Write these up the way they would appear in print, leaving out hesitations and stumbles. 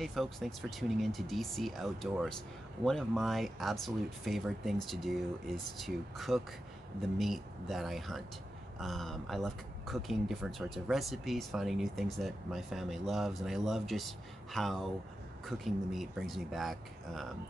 Hey folks, thanks for tuning in to DC Outdoors. One of my absolute favorite things to do is to cook the meat that I hunt. I love cooking different sorts of recipes, finding new things that my family loves, and I love just how cooking the meat brings me back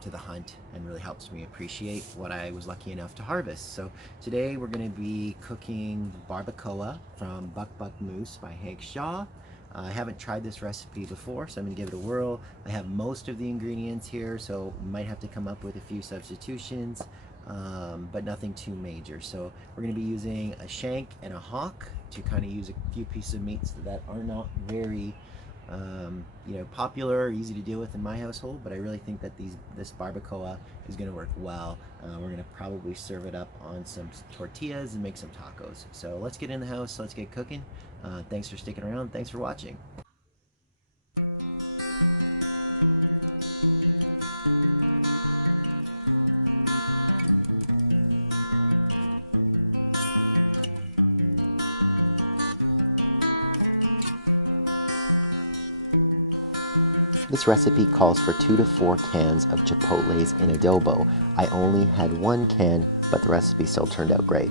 to the hunt and really helps me appreciate what I was lucky enough to harvest. So today we're going to be cooking barbacoa from Buck Buck Moose by Hank Shaw. I haven't tried this recipe before, so I'm going to give it a whirl. I have most of the ingredients here, so might have to come up with a few substitutions, but nothing too major. So we're going to be using a shank and a hock to kind of use a few pieces of meats that are not very popular or easy to deal with in my household, but I really think that this barbacoa is going to work well. We're going to probably serve it up on some tortillas and make some tacos. So let's get in the house, let's get cooking. Thanks for sticking around. Thanks for watching. This recipe calls for 2 to 4 cans of chipotles in adobo. I only had 1 can, but the recipe still turned out great.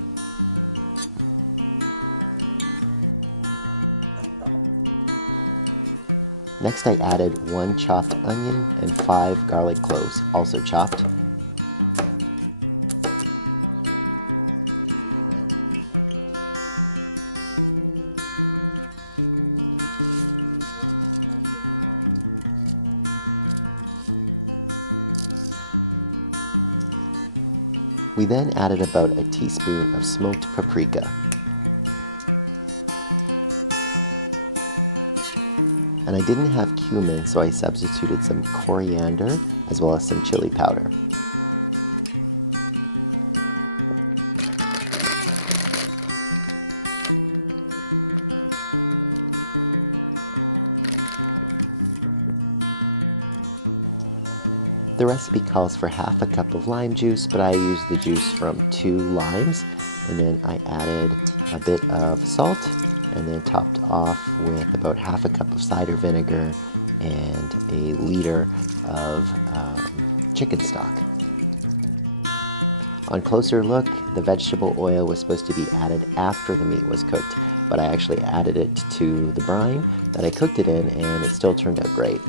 Next I added 1 chopped onion and 5 garlic cloves, also chopped. We then added about a teaspoon of smoked paprika. And I didn't have cumin, so I substituted some coriander as well as some chili powder. The recipe calls for half a cup of lime juice, but I used the juice from 2 limes, and then I added a bit of salt, and then topped off with about half a cup of cider vinegar and a liter of chicken stock. On closer look, the vegetable oil was supposed to be added after the meat was cooked, but I actually added it to the brine that I cooked it in, and it still turned out great.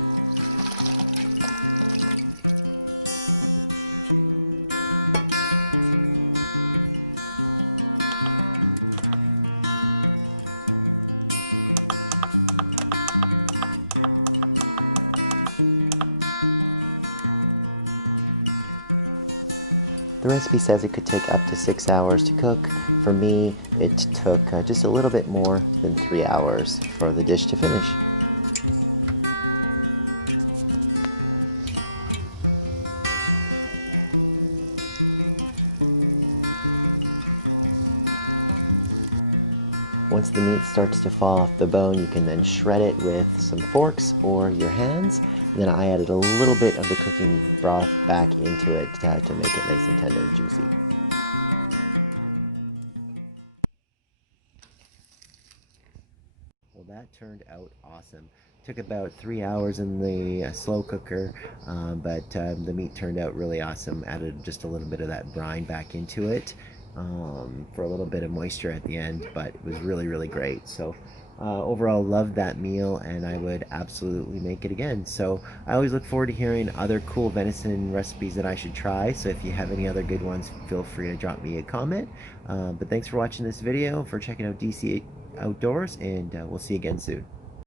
The recipe says it could take up to 6 hours to cook. For me, it took just a little bit more than 3 hours for the dish to finish. Once the meat starts to fall off the bone, you can then shred it with some forks or your hands. And then I added a little bit of the cooking broth back into it to make it nice and tender and juicy. Well, that turned out awesome. Took about 3 hours in the slow cooker, but the meat turned out really awesome. Added just a little bit of that brine back into it for a little bit of moisture at the end, but it was really, really great. So overall, loved that meal, and I would absolutely make it again. So I always look forward to hearing other cool venison recipes that I should try. So if you have any other good ones, feel free to drop me a comment. But thanks for watching this video, for checking out DC Outdoors, and we'll see you again soon.